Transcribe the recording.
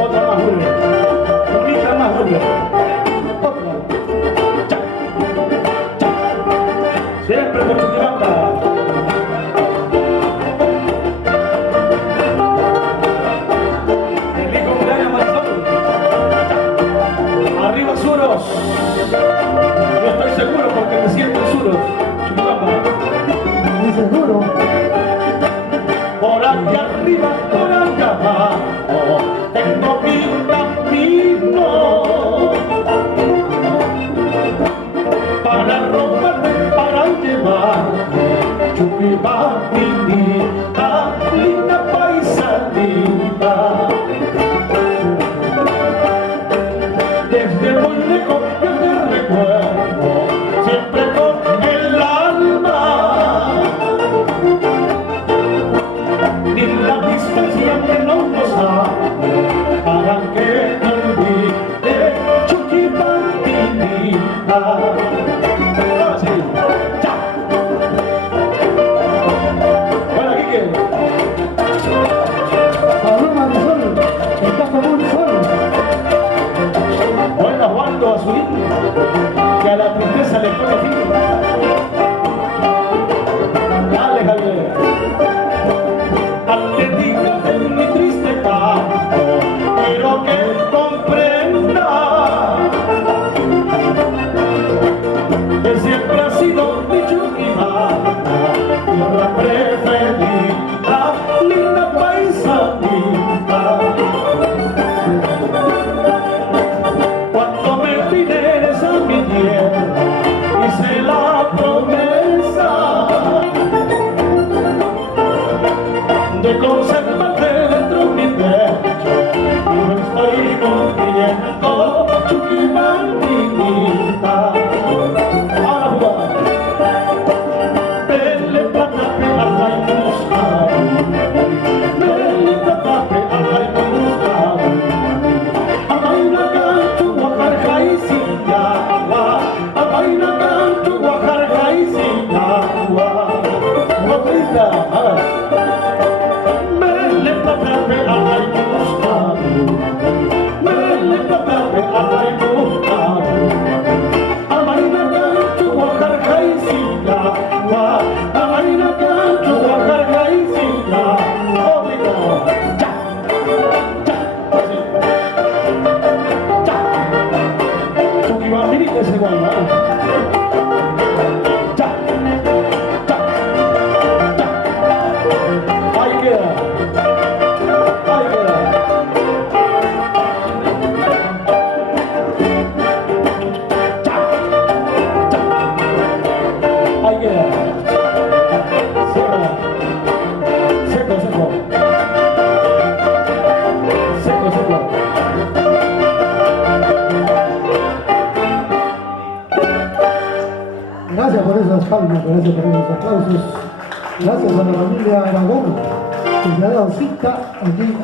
Otra más, Julio. Bonita más, Julio. Otra. Cha. Cha. Siempre por Chuquibamba. Feliz cumpleaños, Marisol. Arriba, Suros. Yo estoy seguro porque me siento en Suros. Chuquibamba. Muy seguro. Por allá arriba, por allá abajo, tengo mi camino para robarte, para llevar Chuquibambinita, linda paisanita. Desde muy lejos yo te recuerdo, siempre con el alma. Ni la distancia que no nos hace para que te olvide Chuquibambinita. Ahora sí, ya. Bueno, Quique. Salud, Marisol. Estás como un sol. Bueno, Juando Azulín, que a la tristeza le pone fin. Dale, Javier. Al que diga de mi triste canto, quiero que comprenda que siempre ha sido mi Chuquibamba, tierra preferida, linda paisanita. Cuando me vienes a mi tierra, hice la promesa de conservarte dentro de mi pecho, y no estoy cumpliendo Chuquibambinita. Ahora jugar. Belle platape alay buscado, belle platape alay buscado. Amaina canto guajarja y sin agua, amaina canto guajarja y sin agua. Otrita, a ver. Belle platape alay buscado, belle platape alay buscado. Amaina canto guajarja y sin agua, amaina canto guajarja y sin agua. Otrita, ya, ya, así. Chuquibambinita ese guayma. Ya, ya, ya. Ahí queda. Ahí queda. Ya, ya. Ahí queda. Seco. Seco, seco. Seco, seco. Gracias por esas palmas, gracias por esos aplausos. Gracias a la familia Aragón, que me ha dado cita aquí.